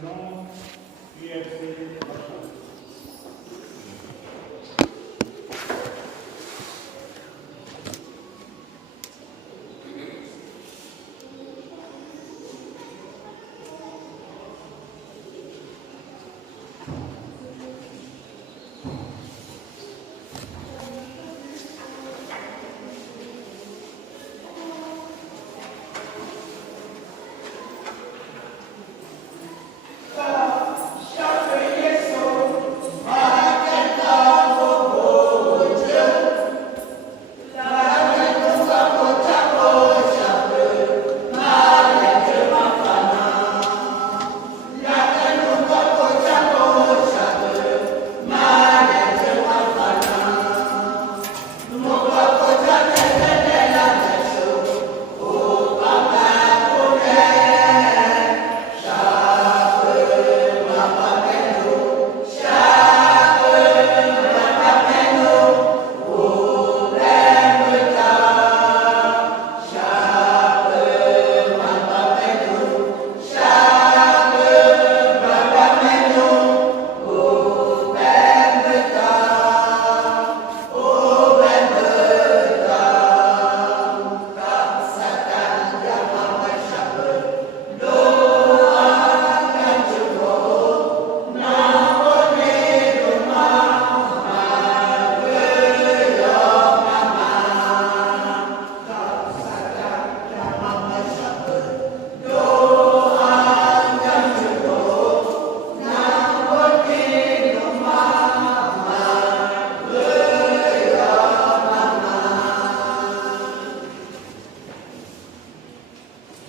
annonce UFC Barcelone.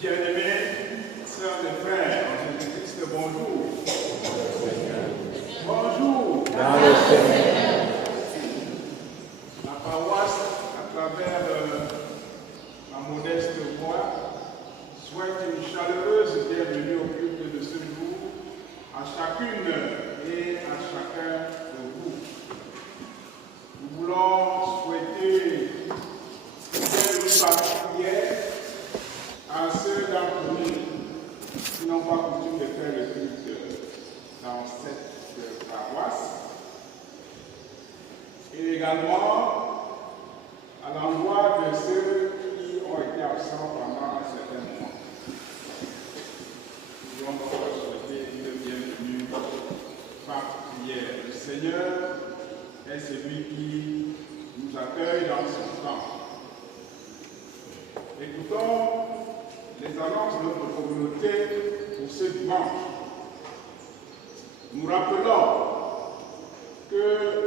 Bien-aimés, sœurs et frères, en Jésus-Christ, bonjour. Bonjour. Dans le Seigneur. La paroisse, à travers ma modeste voix, souhaite une chaleureuse bienvenue au culte de ce jour à chacune et à chacun de vous. Nous voulons souhaiter une bienvenue particulière à ceux d'entre nous qui n'ont pas coutume de faire le culte dans cette paroisse, et également à l'endroit de ceux qui ont été absents pendant un certain moment. Nous voulons donc souhaiter une bienvenue particulière. Le Seigneur est celui qui nous accueille dans son temps. Écoutons les annonces de notre communauté pour ce dimanche. Nous rappelons que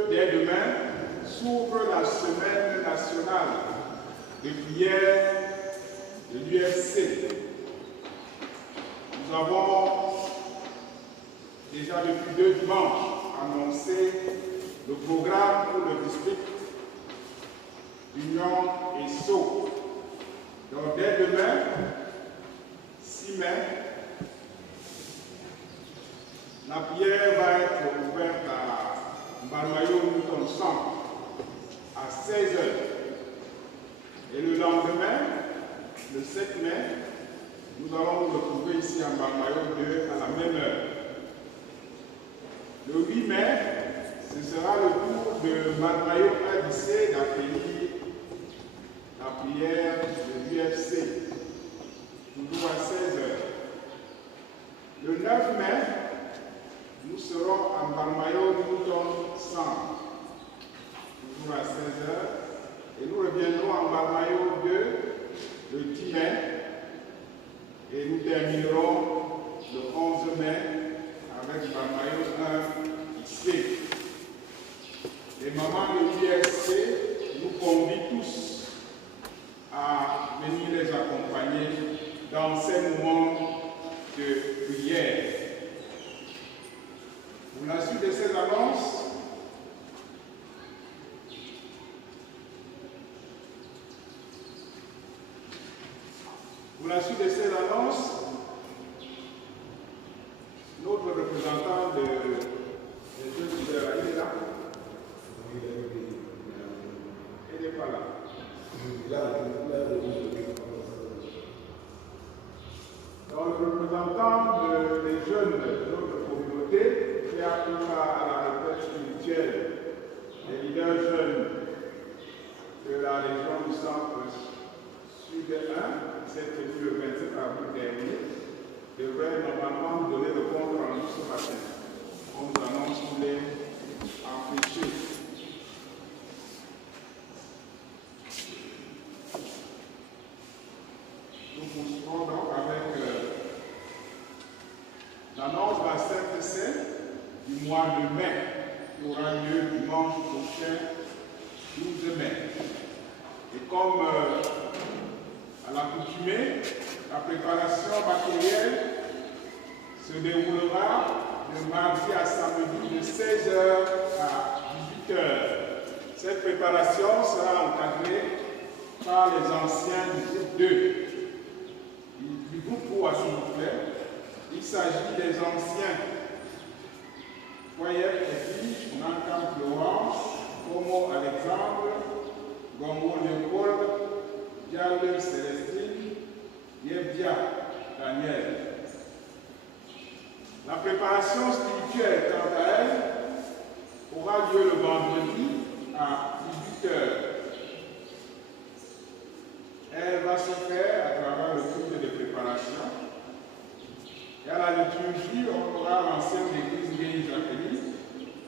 dès demain s'ouvre la semaine nationale de prière de l'UFC. Nous avons déjà depuis 2 dimanches annoncé le programme pour le district Union et Sceaux. Donc dès demain, 6 mai, la prière va être ouverte à Mbalmayo Newton Centre à 16h. Et le lendemain, le 7 mai, nous allons nous retrouver ici à Mbalmayo 2 à la même heure. Le 8 mai, ce sera le tour de Mbalmayo ADC d'accueillir la prière de l'UFC. Toujours à 16h. Le 9 mai, nous serons à Mbalmayo Newton Centre, toujours à 16h, et nous reviendrons à Mbalmayo 2 le 10 mai, et nous terminerons le 11 mai avec Mbalmayo 1 ici. Les mamans de l'UFC nous convient tous à venir les accompagner dans ces moments de prière. Pour la suite de ces annonces, notre représentant des jeunes leaders, il est là? Il n'est pas là. Donc, le représentant des jeunes, L'annonce de la Sainte Seine du mois de mai qui aura lieu dimanche prochain, 12 mai. Et comme à l'accoutumée, la préparation matérielle se déroulera de mardi à samedi de 16h à 18h. Cette préparation sera encadrée par les anciens du groupe 2. Du groupe 3, s'il vous plaît. Il s'agit des anciens Foyer Edwige, Nankam Florence, Como Alexandre, Gongo Léopold, Diable Célestine, Yebia Daniel. La préparation spirituelle, quant à elle, aura lieu le vendredi à 18h. Elle va se faire à travers le culte de préparation. Et à la liturgie, on aura l'ancienne église Guéhi Jacqueline,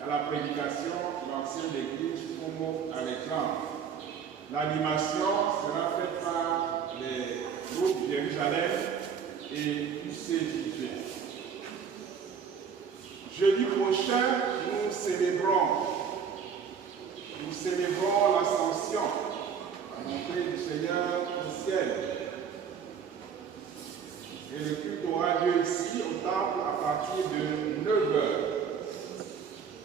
à la prédication, l'ancienne église Como Alexandre. L'animation sera faite par les groupes Jérusalem et UCJG. Jeudi prochain, nous célébrons l'ascension, la montée du Seigneur au ciel. Et le culte aura lieu ici au temple à partir de 9h.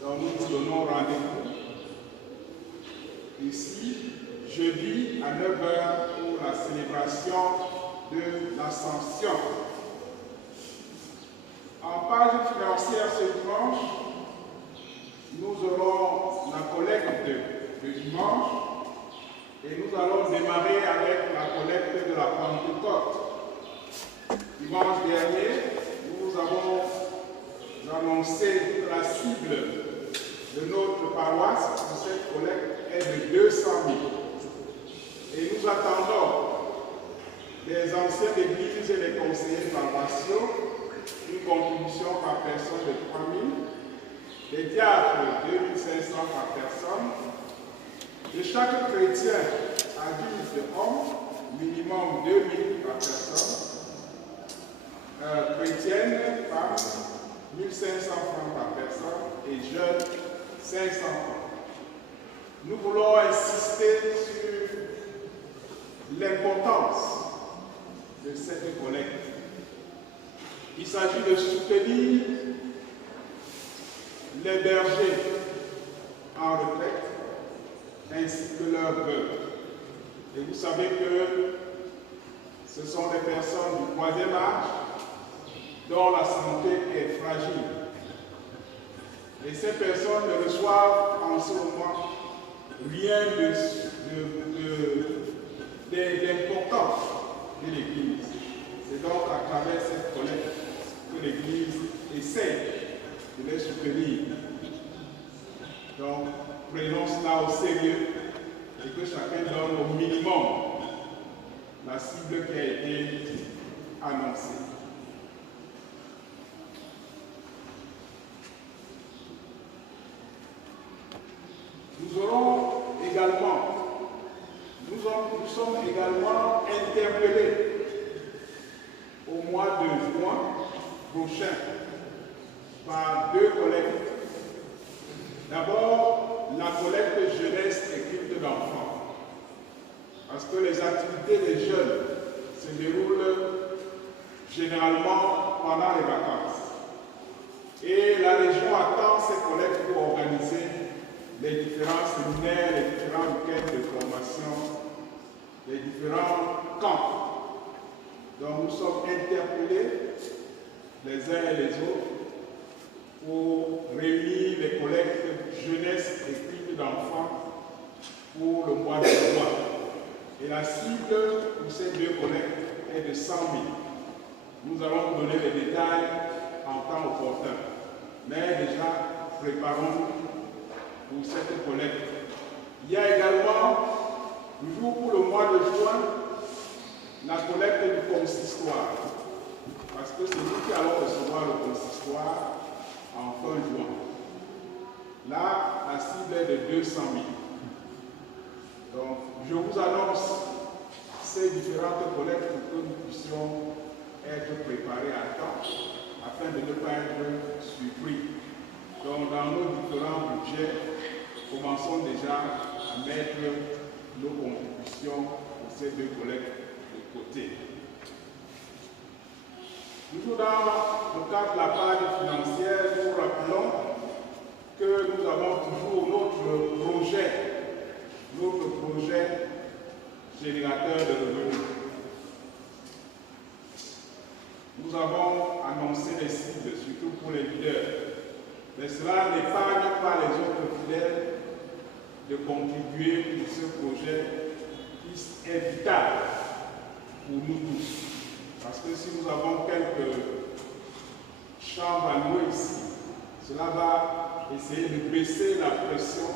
Donc nous vous donnons rendez-vous ici, jeudi à 9h pour la célébration de l'ascension. En page financière ce dimanche, nous aurons la collecte de dimanche et nous allons démarrer avec la collecte de la Pentecôte. Dimanche dernier, nous avons annoncé que la cible de notre paroisse pour cette collecte est de 200 000. Et nous attendons les anciens d'église et les conseillers paroissiaux une contribution par personne de 3 000, les diacres 2 500 par personne, de chaque chrétien adulte homme, minimum 2 000 par personne, chrétienne, femmes, 1 500 francs par personne et jeunes, 500 francs. Nous voulons insister sur l'importance de cette collecte. Il s'agit de soutenir les bergers en retraite ainsi que leurs veuves. Et vous savez que ce sont des personnes du 3e âge dont la santé est fragile. Et ces personnes ne reçoivent en ce moment rien d'important de l'Église. C'est donc à travers cette collecte que l'Église essaie de les soutenir. Donc, prenons cela au sérieux et que chacun donne au minimum la cible qui a été annoncée. Nous sommes également interpellés au mois de juin prochain par 2 collectes. D'abord, la collecte jeunesse et culte d'enfants. Parce que les activités des jeunes se déroulent généralement pendant les vacances. Et la région attend ces collectes pour organiser les différents séminaires, les différents week-ends de formation, les différents camps. Donc nous sommes interpellés les uns et les autres pour réunir les collectes jeunesse et culte d'enfants pour le mois de juin. Et la cible pour ces 2 collectes est de 100 000. Nous allons vous donner les détails en temps opportun. Mais déjà, préparons-nous pour cette collecte. Il y a également, toujours pour le mois de juin, la collecte du consistoire. Parce que c'est nous qui allons recevoir le consistoire en fin juin. Là, la cible est de 200 000. Donc, je vous annonce ces différentes collectes pour que nous puissions être préparés à temps afin de ne pas être surpris. Donc, dans nos différents budgets, commençons déjà à mettre nos contributions pour ces deux collectes de côté. Toujours dans le cadre de la part financière, nous rappelons que nous avons toujours notre projet générateur de revenus. Nous avons annoncé les cibles, surtout pour les leaders, mais cela n'épargne pas les autres fidèles de contribuer pour ce projet qui est vital pour nous tous. Parce que si nous avons quelques chambres à louer ici, cela va essayer de baisser la pression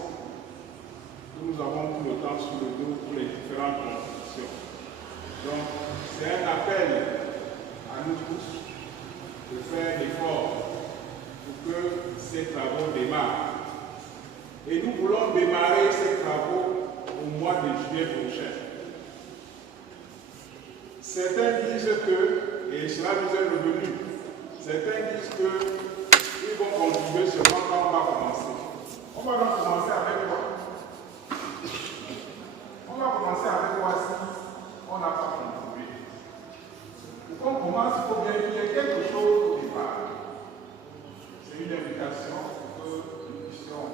que nous avons tout le temps sur le dos pour les différentes contributions. Donc, c'est un appel à nous tous de faire l'effort pour que ces travaux démarrent. Et nous voulons démarrer ces travaux au mois de juillet prochain. Certains disent que, et cela nous est revenu, certains disent qu'ils vont contribuer seulement quand on va commencer. On va donc commencer avec quoi? On va commencer avec quoi si on n'a pas contribué? Pour qu'on commence, il faut bien qu'il y ait quelque chose au départ. C'est une invitation pour que nous puissions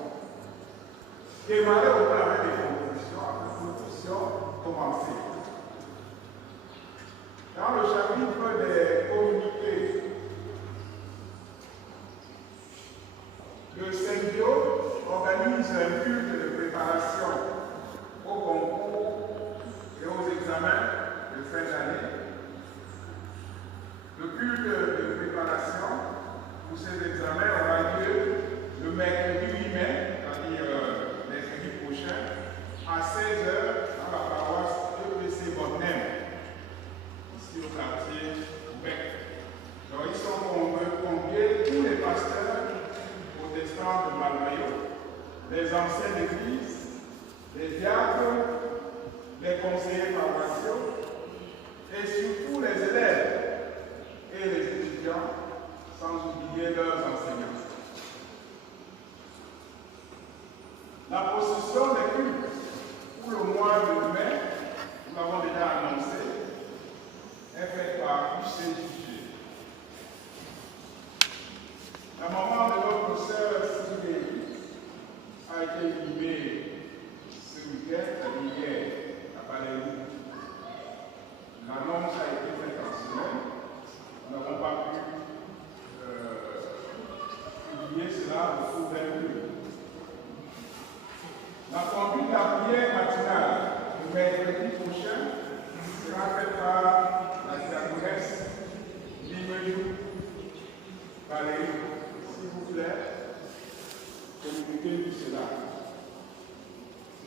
démarrer au moins avec des contributions, afin que nous puissions commencer. Dans le chapitre des communiqués, le Saint-Dio organise un culte de préparation au concours et aux examens de fin d'année. Le culte de préparation pour ces examens aura lieu le mercredi 8 mai, c'est-à-dire mercredi prochain, à 16h dans la paroisse EPC Bonnem, ici au quartier Québec. Donc ils sont conviés tous les pasteurs protestants de Malmayo, les anciens d'église, les diacres, les conseillers paroissiaux et surtout les élèves et les étudiants, sans oublier leurs enseignants. La procession des cultes pour le mois de mai, nous l'avons déjà annoncé, est faite par UCJG. La maman de notre sœur Sylvie a été inhumée ce week-end, hier, à Paléou. L'annonce a été faite en semaine. Nous n'avons pas pu publier cela au cours d'un lieu. La conduite de la prière matinale le mercredi prochain sera faite par la diaconesse Limenou Paléou. S'il vous plaît, communiquez-nous cela.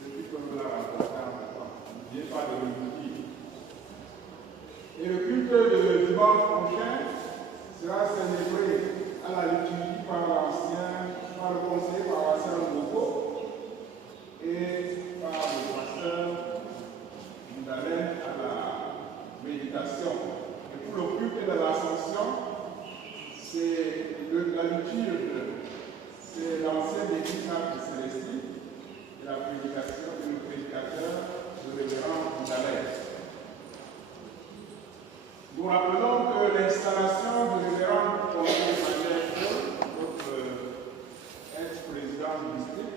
Celui comme la rapporter en même temps. N'oubliez pas de le dire. Et le culte de dimanche prochain sera célébré à la liturgie par le conseiller paroissial Moko et par le pasteur Moudalène à la méditation. Et pour le culte de l'ascension, c'est la liturgie, c'est l'ancienne église de Célestine et la prédication du prédicateur, le révérend Moudalène. Nous rappelons que l'installation du révérend conseiller Emmanuel, notre ex-président du district,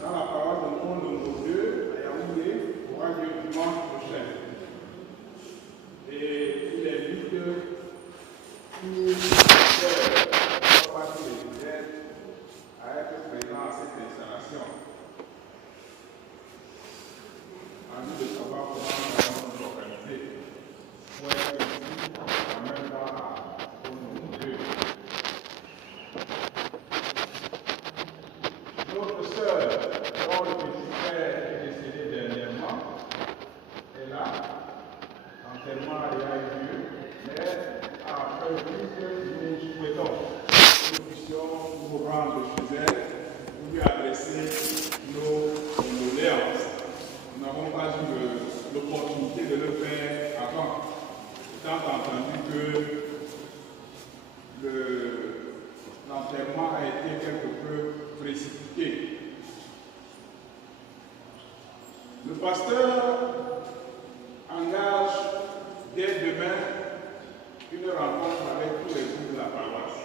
dans la parole de Paul de 2 à Yaoundé, aura lieu dimanche prochain. Et il invite tous les fidèles à être présents à cette installation. À nous de savoir comment nous allons nous organiser. Pour être ici, en même temps à Paul de 2. Notre sœur, dont le petit frère est décédé dernièrement, est là. L'enterrement a eu lieu, mais après nous souhaitons que nous puissions nous rendre chez elle pour lui adresser nos condoléances. Nous n'avons pas eu l'opportunité de le faire avant, étant entendu que l'enterrement a été quelque peu précipité. Le pasteur engage dès demain une rencontre avec tous les groupes de la paroisse.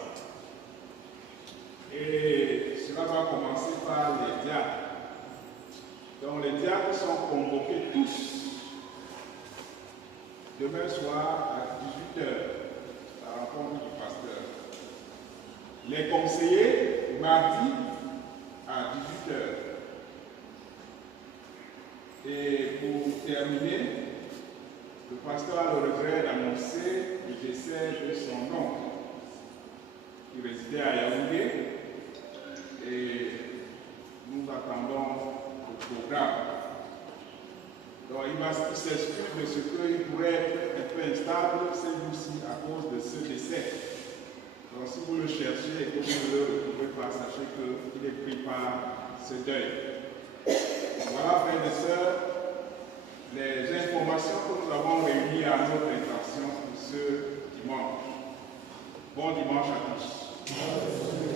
Et cela va commencer par les diacres. Donc les diacres sont convoqués tous demain soir à 18h, la rencontre du pasteur. Les conseillers, mardi à 18h. Et pour terminer, le pasteur a le regret d'annoncer le décès de son oncle, qui résidait à Yaoundé, et nous attendons le programme. Donc il s'excuse de ce qu'il pourrait être un peu instable ces jours-ci à cause de ce décès. Donc si vous le cherchez et que vous ne le retrouvez pas, sachez qu'il est pris par ce deuil. Voilà, frères et sœurs, les informations que nous avons réunies à notre intention pour ce dimanche. Bon dimanche à tous. Oh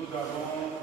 nous avons